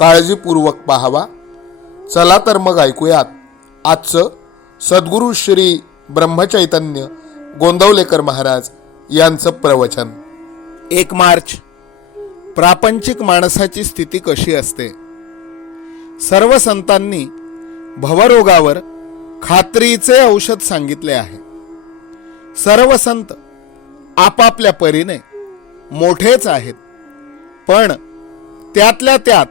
काळजीपूर्वक पाहावा. चला तर मग ऐकूयात. आजचं सद्गुरू श्री ब्रह्मचैतन्य गोंदवलेकर महाराज यांचं प्रवचन. एक मार्च. प्रापंचिक माणसाची स्थिती कशी असते? सर्व संतांनी भवरोगावर खात्रीचे औषध सांगितले आहे. सर्व संत आपापल्या परीने मोठेच आहेत. पण त्यातल्या त्यात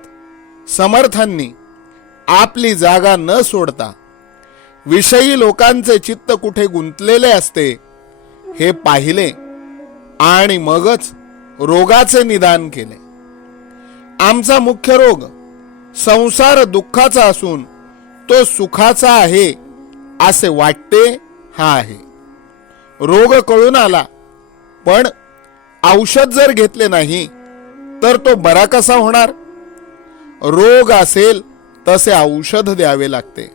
समर्थांनी आपली जागा न सोडता विषयी लोकांचे चित्त कुठे गुंतलेले असते हे पाहिले आणि मगच रोगाचे निदान केले. आमचा मुख्य रोग संसार दुःखाचा असून तो सुखाचा आहे असे वाटते हा आहे. रोग कळून आला पण औषध जर घेतले नाही तर तो बरा कसा होणार? रोग असेल तसे औषध द्यावे लागते.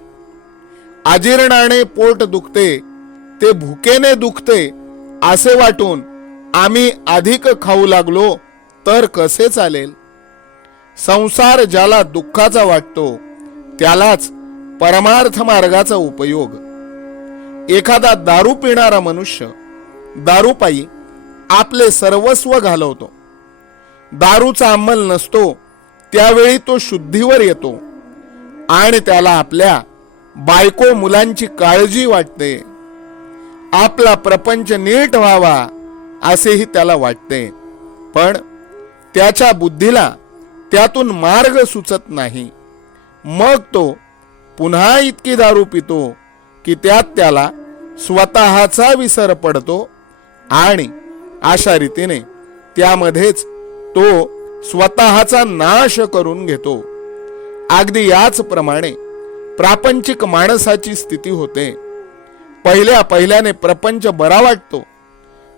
अजीर्णाने पोट दुखते ते भुकेने दुखते असे वाटून आम्ही अधिक खाऊ लागलो तर कसे चालेल? संसार ज्याला दुःखाचा वाटतो त्यालाच परमार्थ मार्गाचा उपयोग. एखादा दारू पिणारा मनुष्य दारूपायी आपले सर्वस्व घालवतो. दारूचा अंमल नसतो त्यावेळी तो शुद्धीवर येतो आणि त्याला आपल्या बायको मुलांची काळजी वाटते. आपला प्रपंच नीट व्हावा असेही त्याला वाटते. पण त्याच्या बुद्धीला त्यातून मार्ग सुचत नाही. मग तो पुन्हा इतकी दारू पितो की त्यात त्याला स्वतःचा विसर पडतो आणि अशा रीतीने त्यामध्येच तो स्वतःचा नाश करून घेतो. अगदी याचप्रमाणे प्रापंचिक माणसाची स्थिती होते. पहिल्या पहिल्याने प्रपंच बरा वाटतो.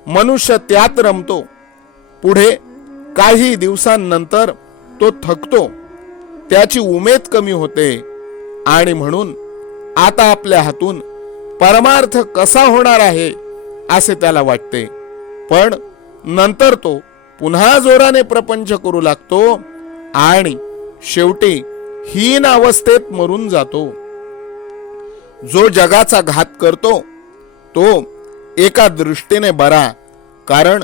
मनुष्य त्यात रमतो. पुढे काही दिवसांनंतर तो थकतो. त्याची उमेद कमी होते. आणि म्हणून आता आपल्या हातून परमार्थ कसा होणार आहे असे त्याला वाटते. पण नंतर तो पुन्हा जोराने प्रपंच करू लागतो आणि शेवटी हीन अवस्थेत मरून जातो. जो जगाचा घात करतो तो एका दृष्टीने बरा कारण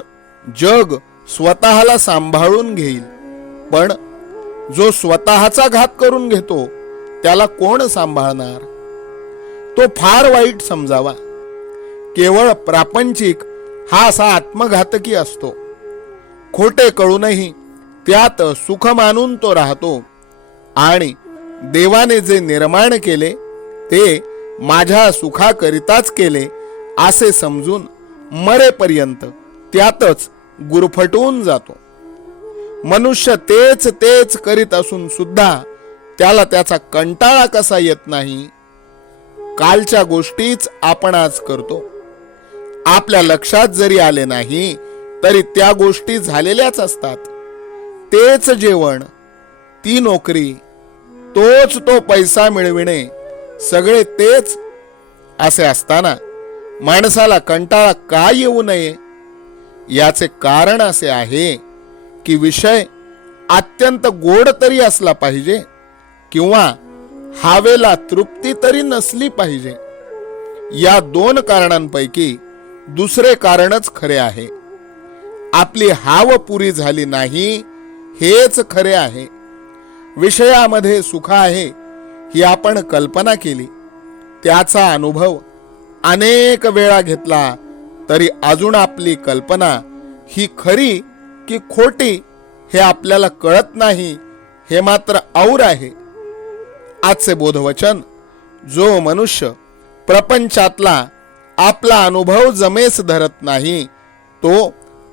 जग स्वतःला सांभाळून घेईल. पण जो स्वतःचा घात करून घेतो त्याला कोण सांभाळणार? तो फार वाईट समजावा. केवळ प्रापंचिक हा असा आत्मघातकी असतो. खोटे कळूनही त्यात सुख मानून तो राहतो. आणि देवाने जे निर्माण केले ते माझ्या सुखाकरिताच केले असे समजून मरेपर्यंत त्यातच गुरफटून जातो. मनुष्य तेच तेच करीत असून सुद्धा त्याला त्याचा कंटाळा कसा येत नाही? कालच्या गोष्टीच आपण आज करतो. आपल्या लक्षात जरी आले नाही तरी त्या गोष्टी झालेल्याच असतात. तेच जेवण ती नोकरी तोच तो पैसा मिळविणे सगळे तेच असे असताना माणसाला कंटाळा का येऊ नये? याचे कारण असे आहे की विषय अत्यंत गोड तरी असला पाहिजे किंवा हावेला तृप्ती तरी नसली पाहिजे. या दोन कारणांपैकी दुसरे कारणच खरे आहे. आपली हाव पुरी झाली नाही हेच खरे आहे. विषयामध्ये सुख आहे ही आपण कल्पना केली. त्याचा अनुभव अनेक वेळा घेतला तरी अजून आपली कल्पना ही खरी की खोटी हे आपल्याला कळत नाही हे मात्र और आहे. आजचे बोधवचन जो मनुष्य प्रपंचातला आपला अनुभव जमेस धरत नाही तो